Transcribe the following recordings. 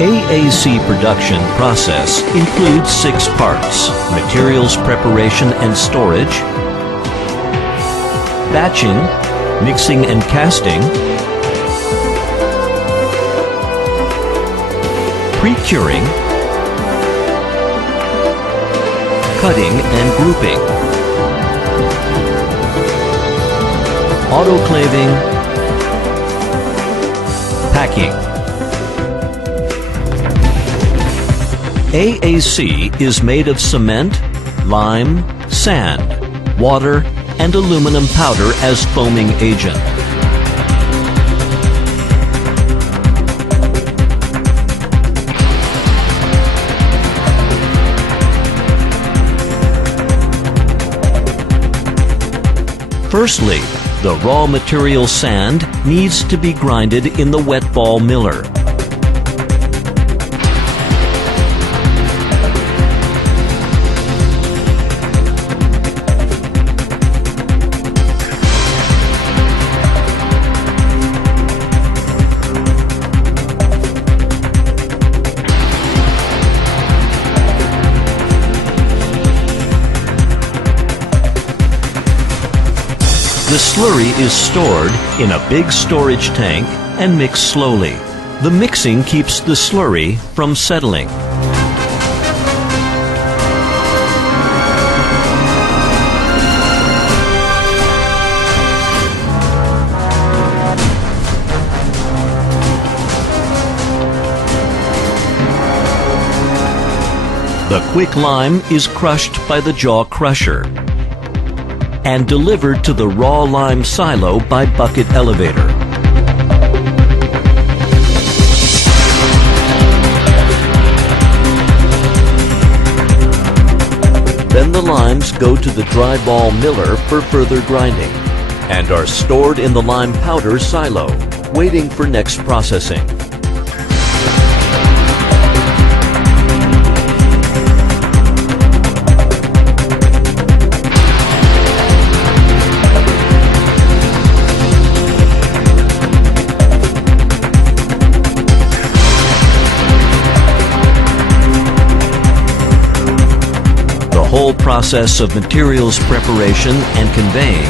AAC production process includes 6 parts: materials preparation and storage, batching, mixing and casting, pre-curing, cutting and grouping, autoclaving, packing. AAC is made of cement, lime, sand, water, and aluminum powder as foaming agent. Firstly, the raw material sand needs to be grinded in the wet ball miller. The slurry is stored in a big storage tank and mixed slowly. The mixing keeps the slurry from settling. The quick lime is crushed by the jaw crusher and delivered to the raw lime silo by bucket elevator. Then the limes go to the dry ball miller for further grinding and are stored in the lime powder silo, waiting for next processing. The whole process of materials preparation and conveying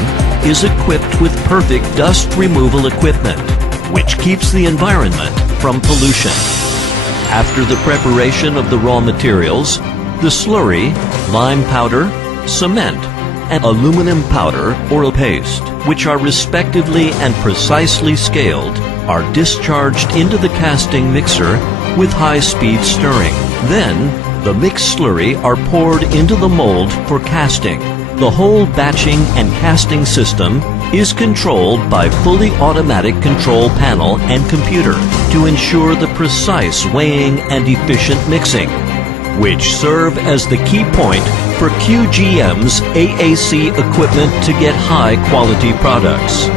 is equipped with perfect dust removal equipment, which keeps the environment from pollution. After the preparation of the raw materials, the slurry, lime powder, cement, and aluminum powder or paste, which are respectively and precisely scaled, are discharged into the casting mixer with high-speed stirring. Then, the mixed slurry are poured into the mold for casting. The whole batching and casting system is controlled by fully automatic control panel and computer to ensure the precise weighing and efficient mixing, which serve as the key point for QGM's AAC equipment to get high-quality products.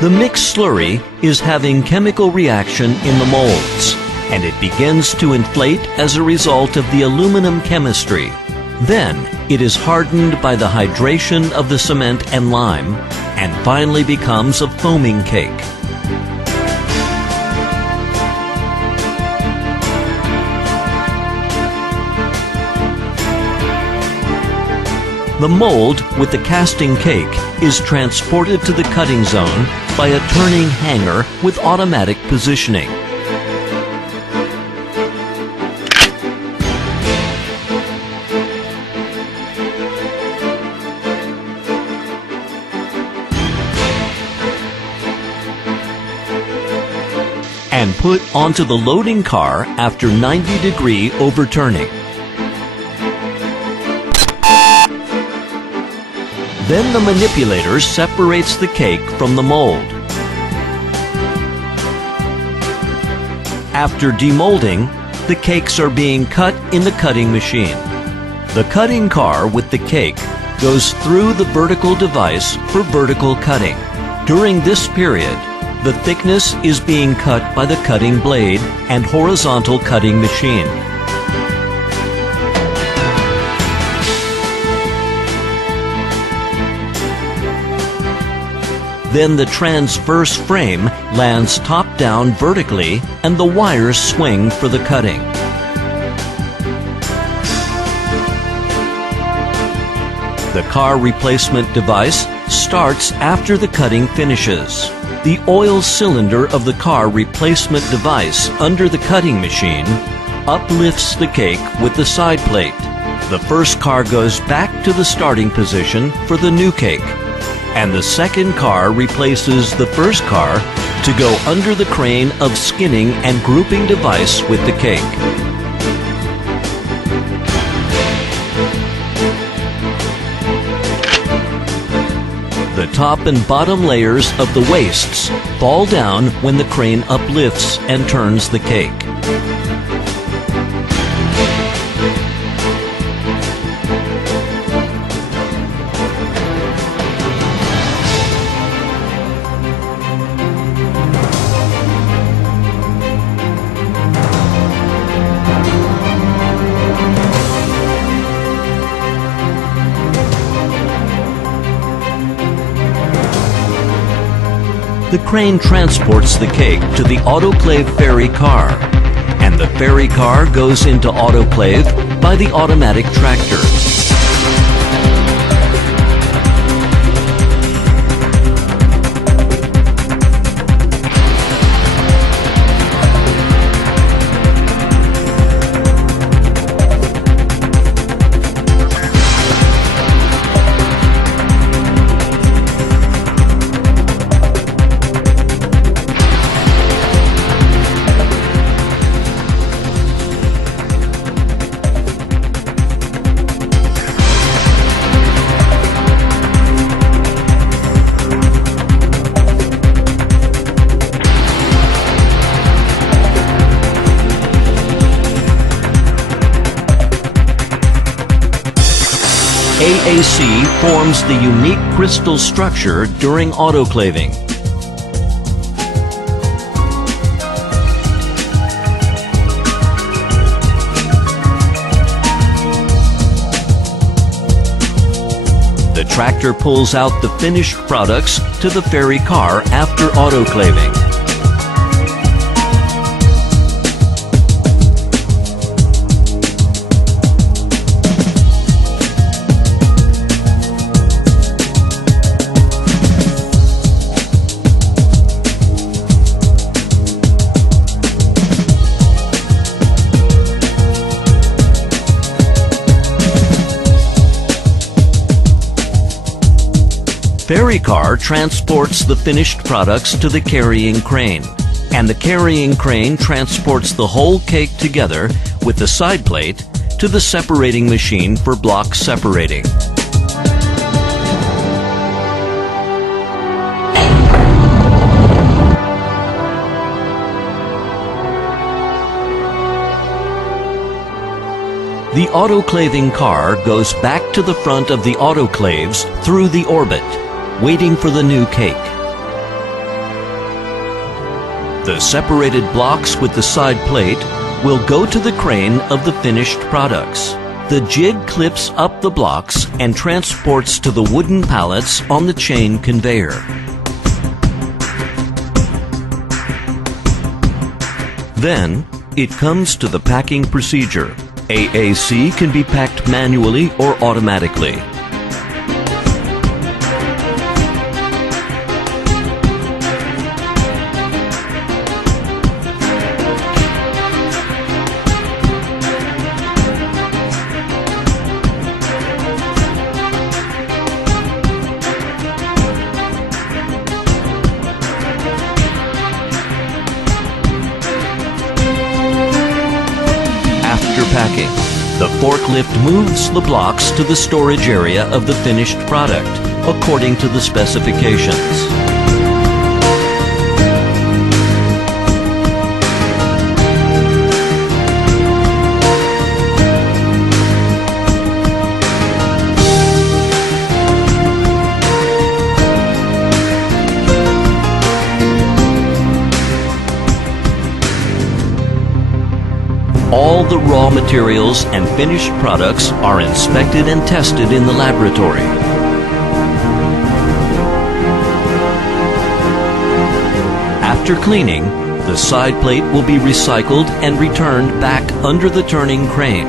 The mixed slurry is having chemical reaction in the molds, and it begins to inflate as a result of the aluminum chemistry. Then, it is hardened by the hydration of the cement and lime, and finally becomes a foaming cake. The mold with the casting cake is transported to the cutting zone by a turning hanger with automatic positioning. And put onto the loading car after 90-degree overturning. Then the manipulator separates the cake from the mold. After demolding, the cakes are being cut in the cutting machine. The cutting car with the cake goes through the vertical device for vertical cutting. During this period, the thickness is being cut by the cutting blade and horizontal cutting machine. Then the transverse frame lands top-down vertically and the wires swing for the cutting. The car replacement device starts after the cutting finishes. The oil cylinder of the car replacement device under the cutting machine uplifts the cake with the side plate. The first car goes back to the starting position for the new cake, and the second car replaces the first car to go under the crane of skinning and grouping device with the cake. The top and bottom layers of the wastes fall down when the crane uplifts and turns the cake. The crane transports the cake to the autoclave ferry car, and the ferry car goes into autoclave by the automatic tractor. AAC forms the unique crystal structure during autoclaving. The tractor pulls out the finished products to the ferry car after autoclaving. Ferry car transports the finished products to the carrying crane, and the carrying crane transports the whole cake together with the side plate to the separating machine for block separating. The autoclaving car goes back to the front of the autoclaves through the orbit, waiting for the new cake. The separated blocks with the side plate will go to the crane of the finished products. The jig clips up the blocks and transports to the wooden pallets on the chain conveyor. Then, it comes to the packing procedure. AAC can be packed manually or automatically. Packing. The forklift moves the blocks to the storage area of the finished product, according to the specifications. all the raw materials and finished products are inspected and tested in the laboratory. After cleaning, the side plate will be recycled and returned back under the turning crane.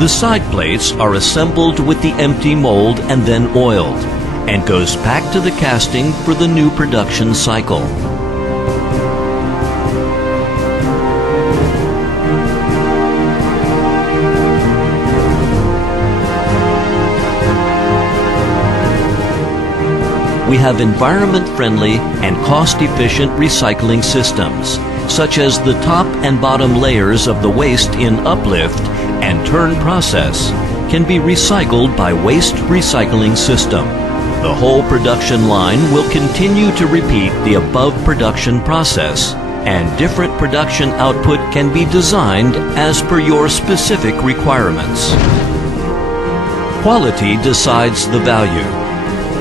The side plates are assembled with the empty mold and then oiled, and goes back to the casting for the new production cycle. We have environment-friendly and cost-efficient recycling systems, such as the top and bottom layers of the waste in uplift and turn process can be recycled by waste recycling system. The whole production line will continue to repeat the above production process, and different production output can be designed as per your specific requirements. Quality decides the value.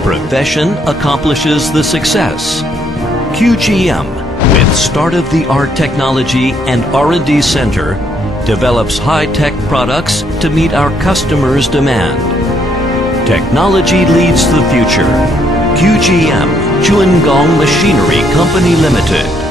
Profession accomplishes the success. QGM, with state-of-the-art technology and R&D center, develops high-tech products to meet our customers' demand. Technology leads the future. QGM, Chuan Gong Machinery Company Limited.